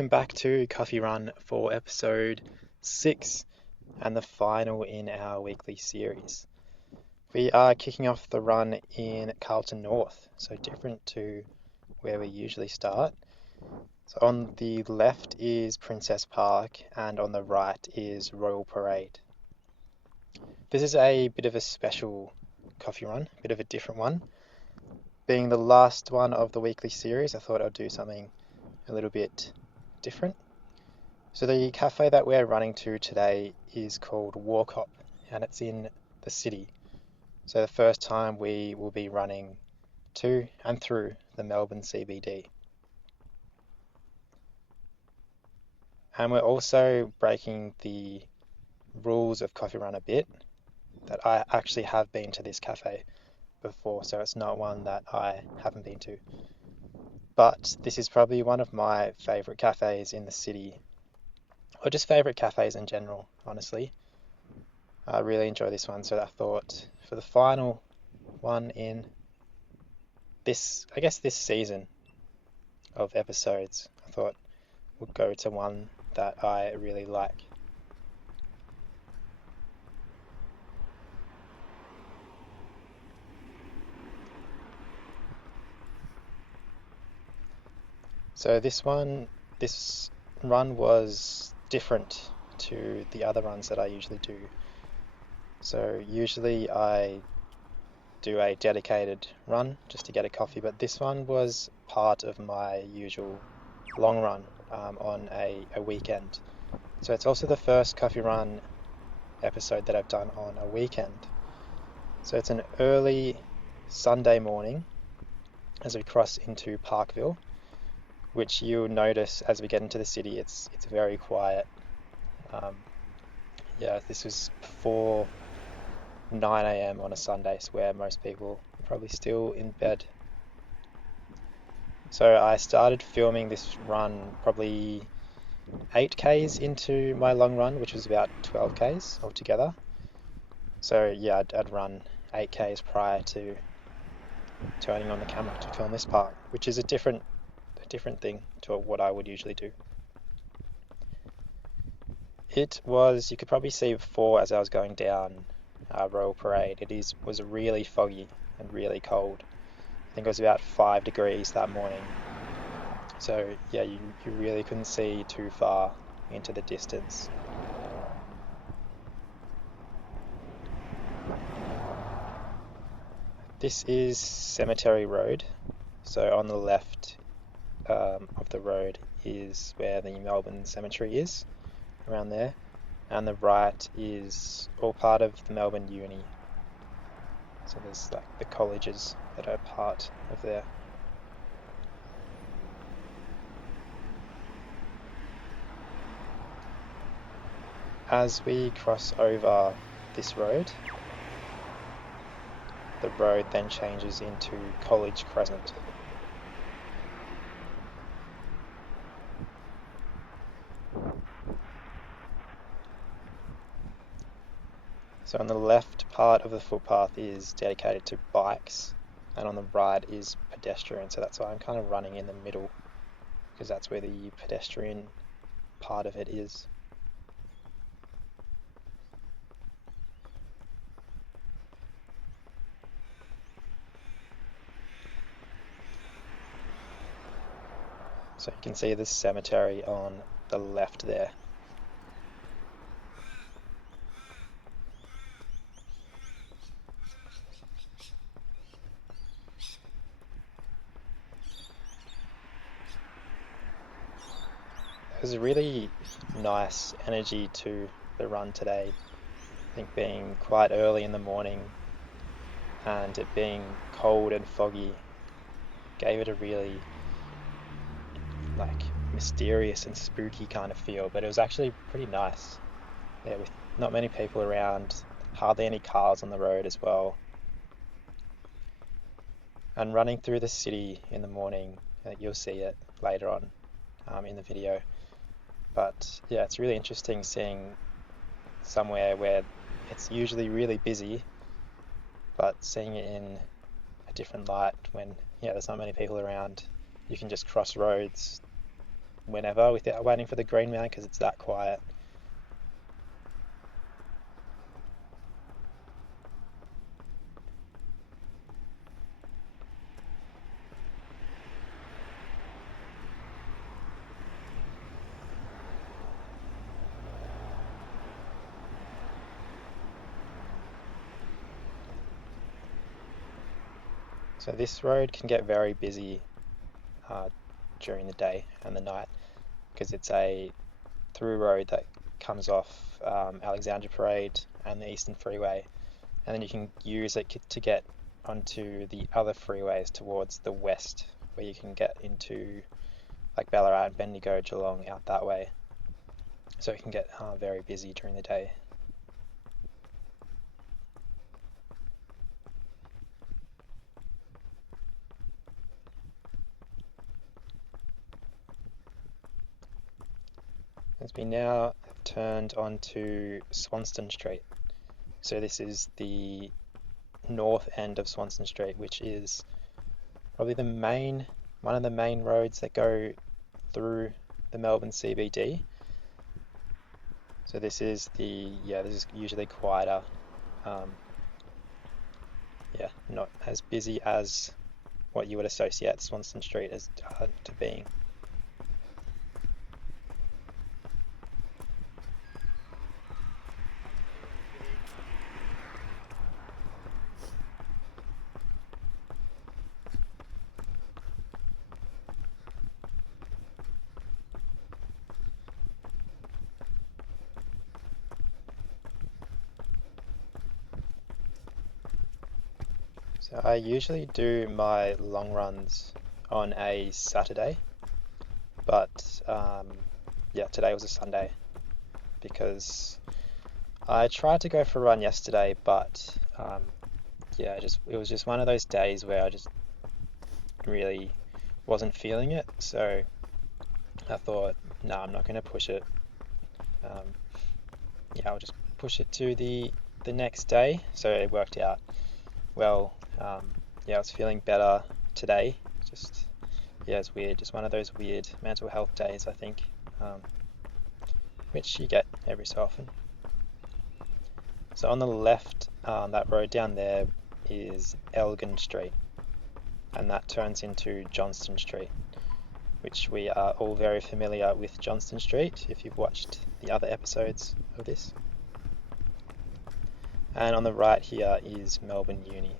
welcome back to Coffee Run for episode 6 and the final in our weekly series. We are kicking off the run in Carlton North, so different to where we usually start. So on the left is Princess Park and on the right is Royal Parade. This is a bit of a special coffee run, a bit of a different one. Being the last one of the weekly series, I thought I'd do something a little bit different. So the cafe that we're running to today is called Warkop and it's in the city. So the first time we will be running to and through the Melbourne CBD. And we're also breaking the rules of Coffee Run a bit, that I actually have been to this cafe before, so it's not one that I haven't been to. But this is probably one of my favourite cafes in the city, or just favourite cafes in general, honestly. I really enjoy this one, so I thought for the final one in this season of episodes, I thought we'll go to one that I really like. So this run was different to the other runs that I usually do. So usually I do a dedicated run just to get a coffee, but this one was part of my usual long run on a weekend. So it's also the first coffee run episode that I've done on a weekend. So it's an early Sunday morning as we cross into Parkville, which you'll notice as we get into the city, it's very quiet. This was before 9 a.m. on a Sunday, so where most people are probably still in bed. So I started filming this run probably 8Ks into my long run, which was about 12Ks altogether. So yeah, I'd run 8Ks prior to turning on the camera to film this part, which is a different thing to what I would usually do. It was, you could probably see before as I was going down Royal Parade, was really foggy and really cold. I think it was about 5 degrees that morning. So yeah, you really couldn't see too far into the distance. This is Cemetery Road. So on the left of the road is where the Melbourne Cemetery is, around there. And the right is all part of the Melbourne Uni. So there's like the colleges that are part of there. As we cross over this road, the road then changes into College Crescent. So on the left part of the footpath is dedicated to bikes, and on the right is pedestrian. So that's why I'm kind of running in the middle, because that's where the pedestrian part of it is. So you can see the cemetery on the left there. There's a really nice energy to the run today. I think being quite early in the morning and it being cold and foggy gave it a really mysterious and spooky kind of feel, but it was actually pretty nice. Yeah, with not many people around, hardly any cars on the road as well. And running through the city in the morning, you'll see it later on in the video. But yeah, it's really interesting seeing somewhere where it's usually really busy, but seeing it in a different light when there's not many people around. You can just cross roads whenever without waiting for the green man because it's that quiet. So this road can get very busy during the day and the night because it's a through road that comes off Alexandra Parade and the Eastern Freeway, and then you can use it to get onto the other freeways towards the west, where you can get into like Ballarat, Bendigo, Geelong, out that way. So it can get very busy during the day. As we now have turned onto Swanston Street. So this is the north end of Swanston Street, which is probably one of the main roads that go through the Melbourne CBD. So this is this is usually quieter. Not as busy as what you would associate Swanston Street as to being. So I usually do my long runs on a Saturday, but today was a Sunday because I tried to go for a run yesterday, but it was just one of those days where I just really wasn't feeling it. So I thought, no, I'm not going to push it. I'll just push it to the next day. So it worked out well. I was feeling better today. It's weird. Just one of those weird mental health days, I think, which you get every so often. So on the left, that road down there is Elgin Street, and that turns into Johnston Street, which we are all very familiar with Johnston Street if you've watched the other episodes of this. And on the right here is Melbourne Uni.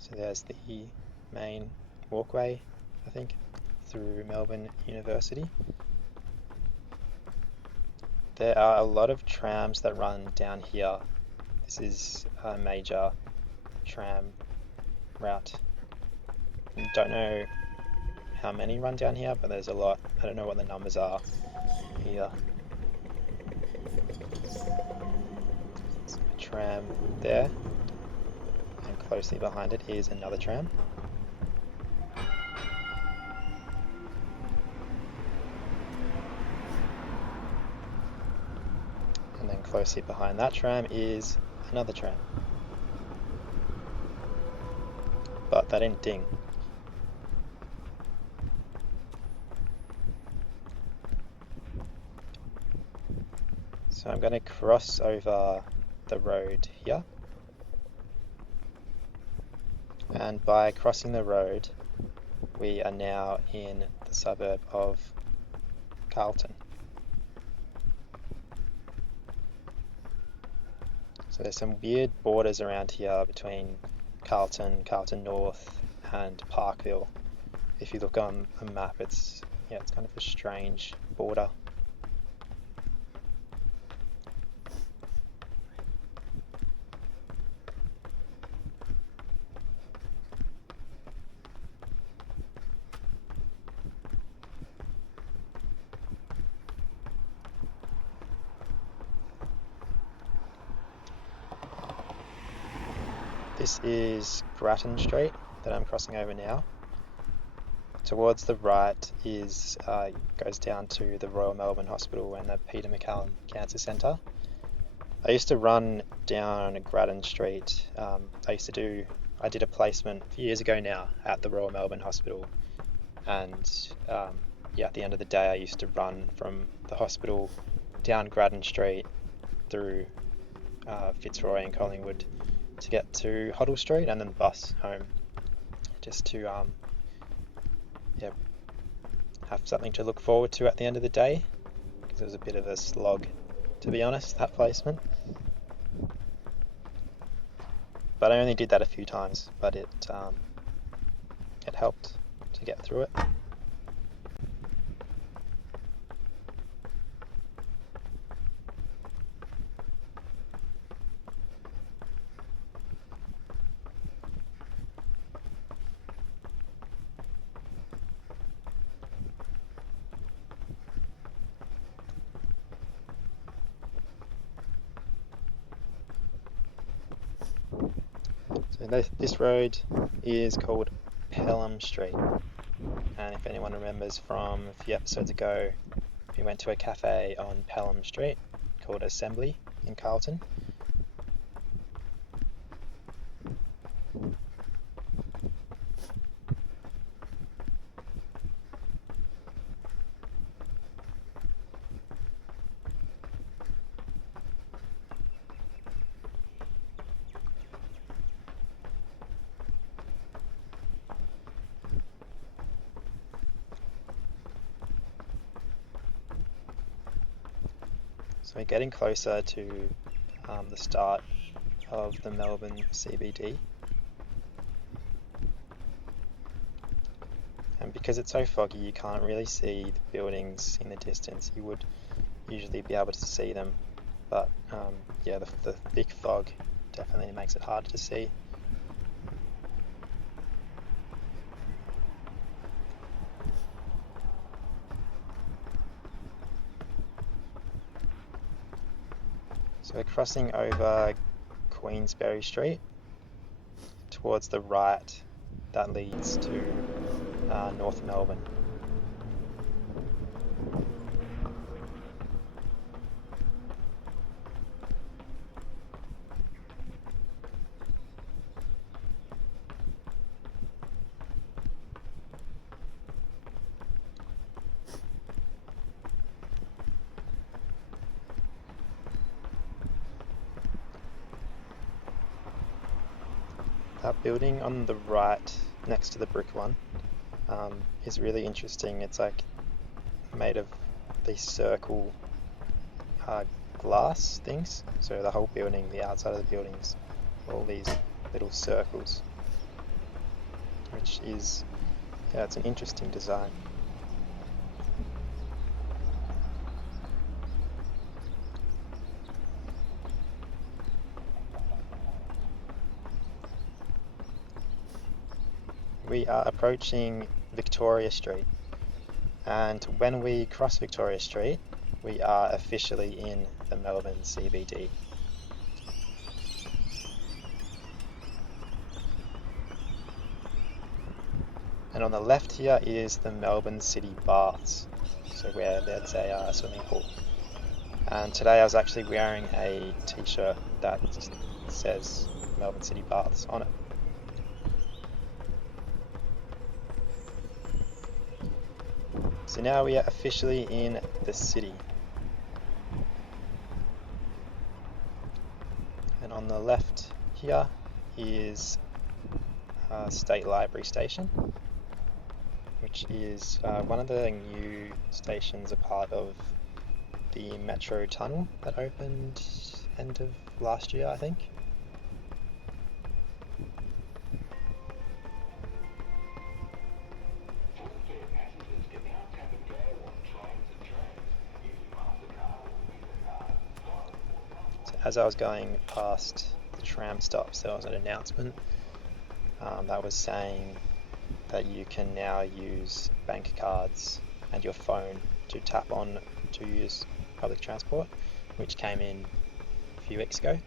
So there's the main walkway, I think, through Melbourne University. There are a lot of trams that run down here. This is a major tram route. I don't know how many run down here, but there's a lot. I don't know what the numbers are here. There's a tram there, and closely behind it is another tram. And then closely behind that tram is another tram. But that didn't ding. So I'm going to cross over the road here. And by crossing the road, we are now in the suburb of Carlton. So there's some weird borders around here between Carlton North, and Parkville. If you look on a map, it's kind of a strange border. this is Grattan Street that I'm crossing over now. Towards the right goes down to the Royal Melbourne Hospital and the Peter MacCallum Cancer Centre. I used to run down Grattan Street. I did a placement a few years ago now at the Royal Melbourne Hospital, and at the end of the day I used to run from the hospital down Grattan Street through Fitzroy and Collingwood to get to Hoddle Street and then the bus home, just to have something to look forward to at the end of the day, because it was a bit of a slog, to be honest, that placement. But I only did that a few times, but it helped to get through it. So this road is called Pelham Street, and if anyone remembers from a few episodes ago, we went to a cafe on Pelham Street called Assembly in Carlton. So we're getting closer to the start of the Melbourne CBD. And because it's so foggy, you can't really see the buildings in the distance. You would usually be able to see them, but the thick fog definitely makes it harder to see. So we're crossing over Queensberry Street towards the right. That leads to North Melbourne. That building on the right, next to the brick one, is really interesting. It's like made of these circle glass things. So the whole building, the outside of the buildings, all these little circles, which is, it's an interesting design. We are approaching Victoria Street, and when we cross Victoria Street, we are officially in the Melbourne CBD. And on the left here is the Melbourne City Baths, so where there's a swimming pool. And today I was actually wearing a t-shirt that says Melbourne City Baths on it. So now we are officially in the city. And on the left here is State Library Station, which is one of the new stations, a part of the Metro Tunnel that opened end of last year, I think. As I was going past the tram stops, there was an announcement that was saying that you can now use bank cards and your phone to tap on to use public transport, which came in a few weeks ago.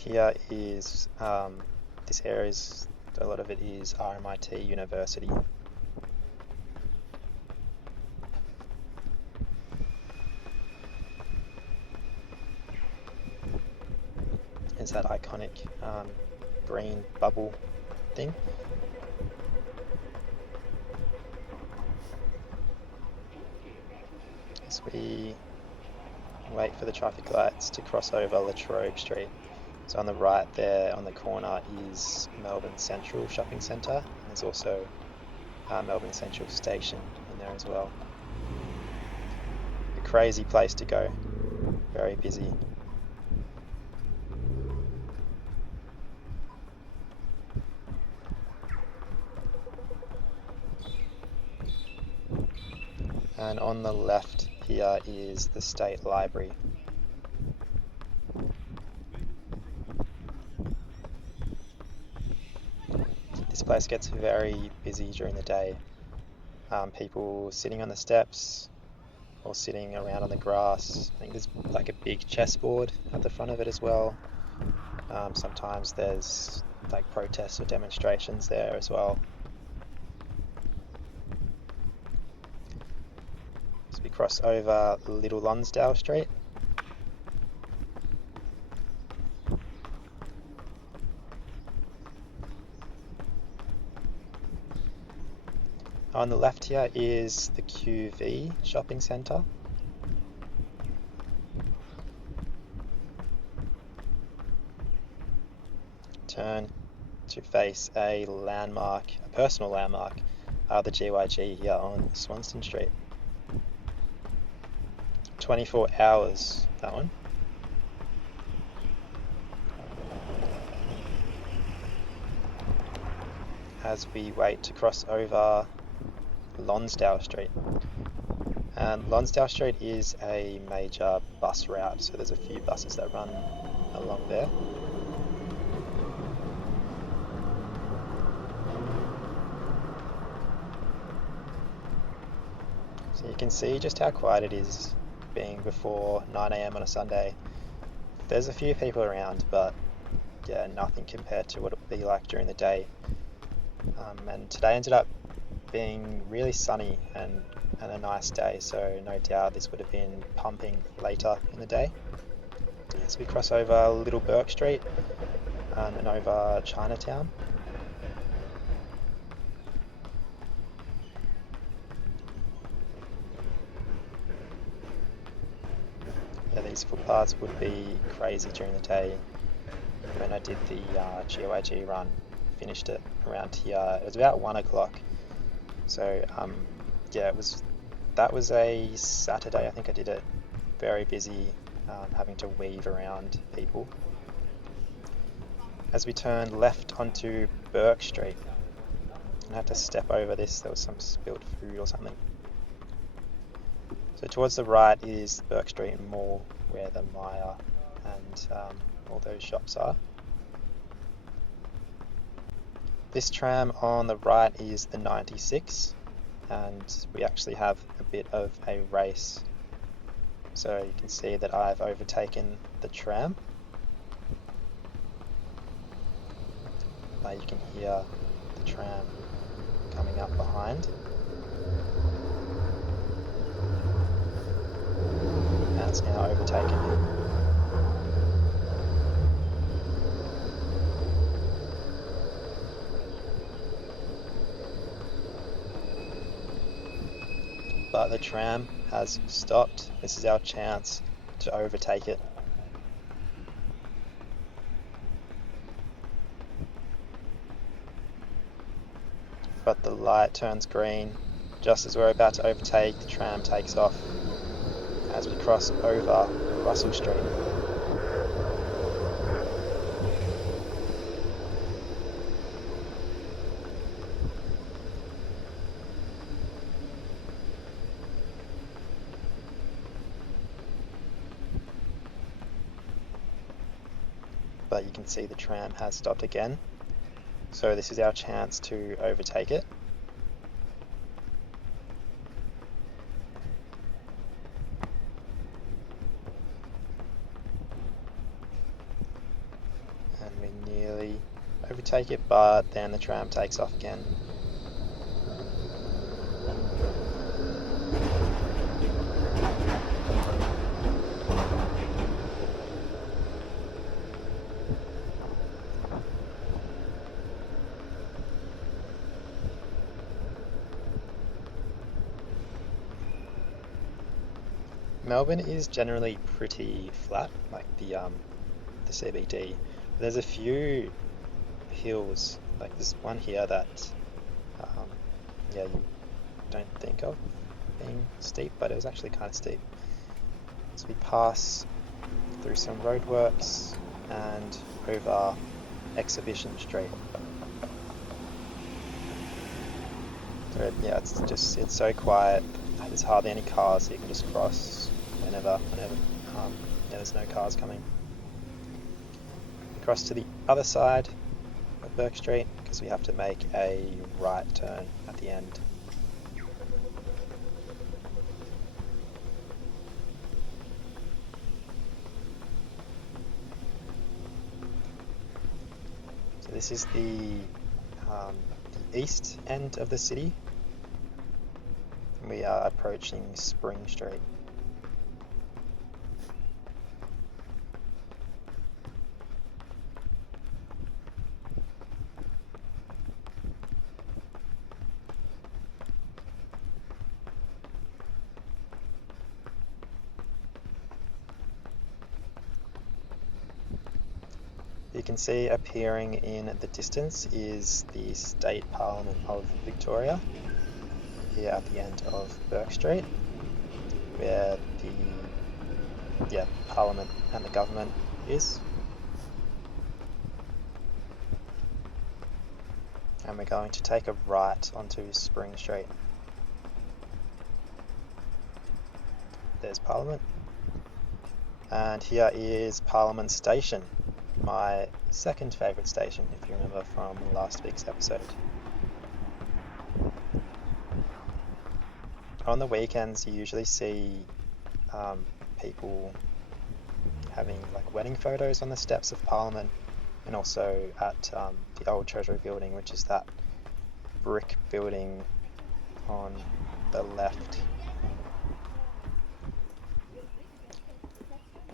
here is this area is a lot of it is RMIT University. It's that iconic green bubble thing. As we wait for the traffic lights to cross over Latrobe Street. So on the right there, on the corner, is Melbourne Central Shopping Centre, and there's also Melbourne Central Station in there as well. A crazy place to go, very busy. And on the left here is the State Library. This place gets very busy during the day. People sitting on the steps or sitting around on the grass. I think there's like a big chessboard at the front of it as well. Sometimes there's like protests or demonstrations there as well. As we cross over Little Lonsdale Street. On the left here is the QV shopping centre. Turn to face a landmark, a personal landmark, the GYG here on Swanston Street. 24 hours, that one. As we wait to cross over Lonsdale Street. And Lonsdale Street is a major bus route, so there's a few buses that run along there. So you can see just how quiet it is being before 9 a.m. on a Sunday. There's a few people around, but yeah, nothing compared to what it would be like during the day. And today ended up being really sunny and a nice day, so no doubt this would have been pumping later in the day. As we cross over Little Bourke Street and over Chinatown. Yeah, these footpaths would be crazy during the day. When I did the GYG run, finished it around here, it was about 1 o'clock. So yeah, that was a Saturday. I think I did it very busy, having to weave around people. As we turned left onto Bourke Street, and I had to step over this, there was some spilt food or something. So towards the right is the Bourke Street Mall, where the Myer and all those shops are. This tram on the right is the 96, and we actually have a bit of a race. So you can see that I've overtaken the tram. You can hear the tram coming up behind. And it's now overtaken me. But the tram has stopped. This is our chance to overtake it. But the light turns green. Just as we're about to overtake, the tram takes off as we cross over Russell Street. But you can see the tram has stopped again. So this is our chance to overtake it. overtake it, but then the tram takes off again. Melbourne is generally pretty flat, like the CBD. There's a few hills, like there's one here that um, yeah, you don't think of being steep, but it was actually kind of steep. So we pass through some roadworks and over Exhibition Street. So yeah, it's so quiet. There's hardly any cars, so you can just cross whenever yeah, there's no cars coming. Across to the other side of Burke Street because we have to make a right turn at the end. So this is the east end of the city. We are approaching Spring Street. You can see appearing in the distance is the State Parliament of Victoria, here at the end of Burke Street, where the Parliament and the government is. And we're going to take a right onto Spring Street. There's Parliament. And here is Parliament Station, my second favourite station, if you remember from last week's episode. On the weekends, you usually see people having like wedding photos on the steps of Parliament, and also at the old Treasury building, which is that brick building on the left.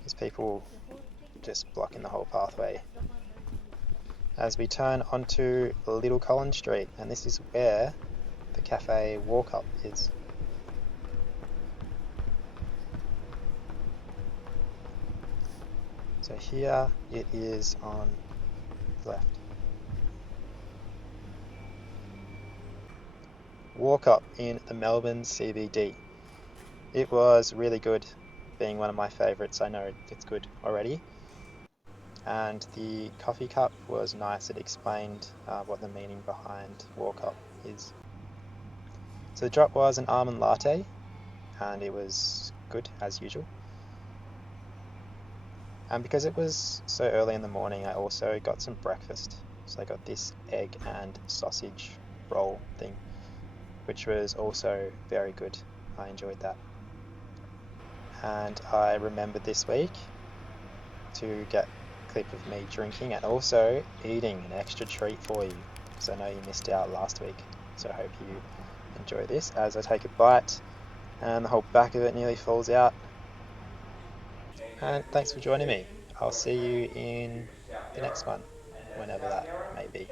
There's people just blocking the whole pathway as we turn onto Little Collins Street, and this is where the cafe Warkop is. So here it is on the left. Warkop in the Melbourne CBD. It was really good, being one of my favourites. I know it's good already. And the coffee cup was nice. It explained what the meaning behind Warkop is. So the drop was an almond latte, and it was good as usual. And because it was so early in the morning, I also got some breakfast. So I got this egg and sausage roll thing, which was also very good. I enjoyed that. And I remembered this week to get a clip of me drinking and also eating an extra treat for you, because I know you missed out last week. So I hope you enjoy this as I take a bite and the whole back of it nearly falls out. And thanks for joining me. I'll see you in the next one, whenever that may be.